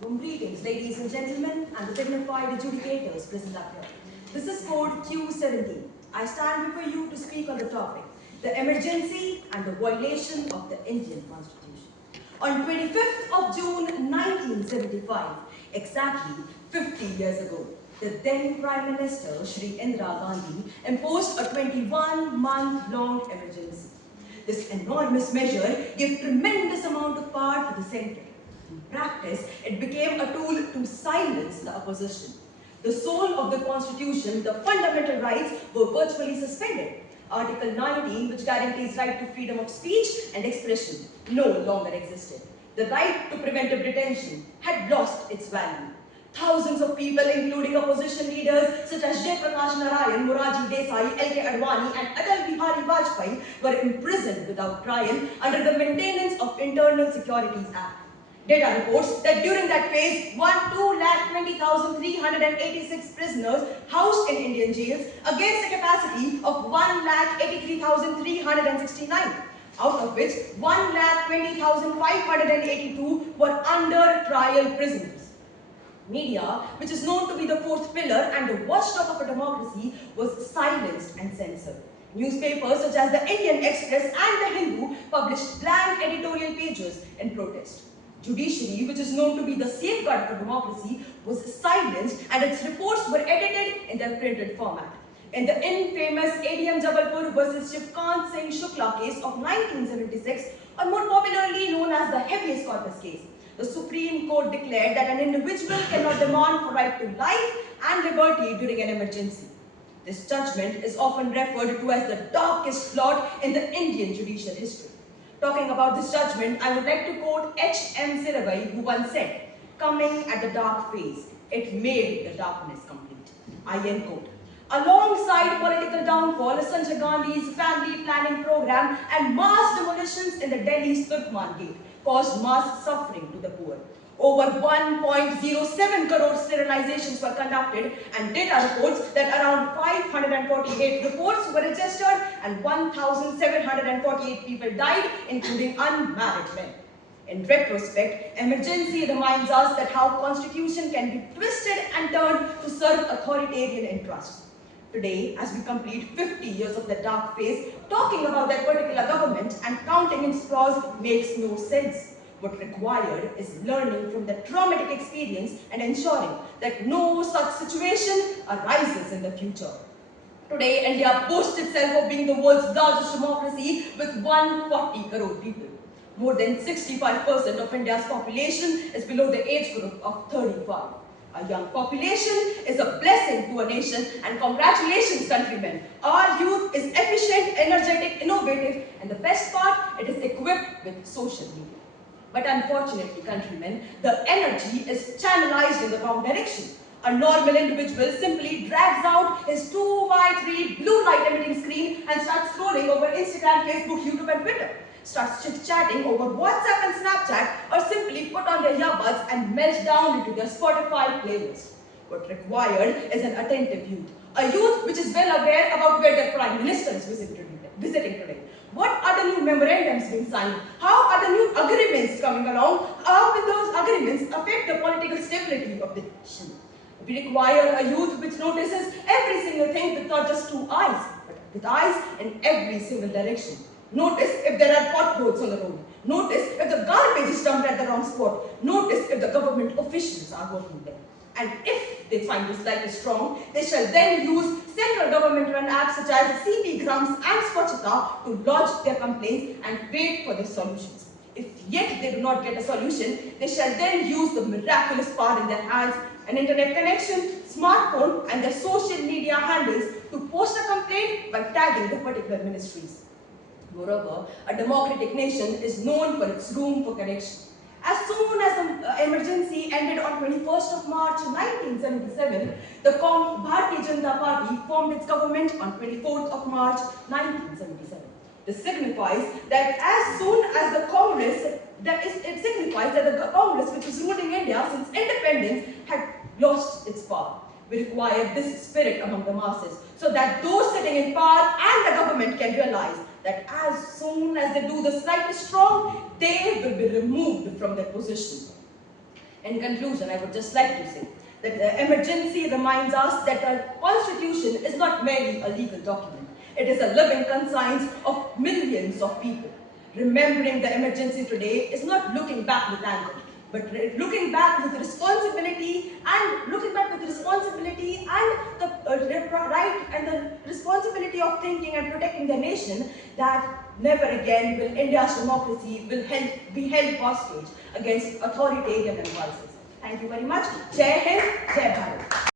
Greetings, ladies and gentlemen, and the dignified adjudicators present up here. This is code Q17. I stand before you to speak on the topic, the emergency and the violation of the Indian Constitution. On 25th of June 1975, exactly 50 years ago, the then Prime Minister, Shri Indira Gandhi, imposed a 21-month-long emergency. This enormous measure gave tremendous amount of power to the centre. In practice, it became a tool to silence the opposition. The soul of the constitution, the fundamental rights, were virtually suspended. Article 19, which guarantees right to freedom of speech and expression, no longer existed. The right to preventive detention had lost its value. Thousands of people, including opposition leaders such as Jai Prakash Narayan, Moraji Desai, L.K. Advani, and Atal Bihari Vajpayee, were imprisoned without trial under the Maintenance of Internal Securities Act. Data reports that during that phase, 2,20,386 prisoners housed in Indian jails against a capacity of 1,83,369, out of which 1,20,582 were under trial prisoners. Media, which is known to be the fourth pillar and the watchdog of a democracy, was silenced and censored. Newspapers such as the Indian Express and the Hindu published blank editorial pages in protest. Judiciary, which is known to be the safeguard for democracy, was silenced and its reports were edited in their printed format. In the infamous ADM Jabalpur versus Shivkant Singh Shukla case of 1976, or more popularly known as the habeas corpus case, the Supreme Court declared that an individual cannot demand for right to life and liberty during an emergency. This judgment is often referred to as the darkest blot in the Indian judicial history. Talking about this judgment, I would like to quote H.M. Sirabai, who once said, "Coming at the dark phase, it made the darkness complete." I end quote. Alongside political downfall, Sanjay Gandhi's family planning program and mass demolitions in the Delhi's Turkman Gate caused mass suffering to the poor. Over 1.07 crore sterilizations were conducted, and data reports that around 548 reports were registered and 1,748 people died, including unmarried men. In retrospect, emergency reminds us that how constitution can be twisted and turned to serve authoritarian interests. Today, as we complete 50 years of the dark phase, talking about that particular government and counting its flaws makes no sense. What required is learning from the traumatic experience and ensuring that no such situation arises in the future. Today, India boasts itself of being the world's largest democracy with 140 crore people. More than 65% of India's population is below the age group of 35. A young population is a blessing to a nation, and congratulations, countrymen. Our youth is efficient, energetic, innovative, and the best part, it is equipped with social media. But unfortunately, countrymen, the energy is channelized in the wrong direction. A normal individual simply drags out his 2x3 blue light emitting screen and starts scrolling over Instagram, Facebook, YouTube, and Twitter. Starts chit-chatting over WhatsApp and Snapchat, or simply put on their earbuds and melt down into their Spotify playlist. What required is an attentive youth. A youth which is well aware about where their Prime Minister is visiting today. What are the new memorandums being signed? How are the new agreements coming along? How will those agreements affect the political stability of the nation? We require a youth which notices every single thing with not just two eyes, but with eyes in every single direction. Notice if there are potholes on the road. Notice if the garbage is dumped at the wrong spot. Notice if the government officials are working there. And if they find this light is strong, they shall then use central government-run apps such as CP Grams and Swachhata to lodge their complaints and wait for the solutions. If yet they do not get a solution, they shall then use the miraculous power in their hands, an internet connection, smartphone, and their social media handles to post a complaint by tagging the particular ministries. Moreover, a democratic nation is known for its room for correction. As soon as the emergency ended on 21st of March 1977, the Bharatiya Janata Party formed its government on 24th of March 1977. This signifies that as soon as the Congress, which was ruling India since independence, had lost its power. We require this spirit among the masses so that those sitting in power and the government can realize that as soon as they do the slightest wrong, they will be removed from their position. In conclusion, I would just like to say that the emergency reminds us that the Constitution is not merely a legal document. It is a living conscience of millions of people. Remembering the emergency today is not looking back with anger, but looking back with responsibility and the right and the responsibility of thinking and protecting the nation, that never again will India's democracy be held hostage against authoritarian impulses. Thank you very much. Jai Hind, Jai Bharat.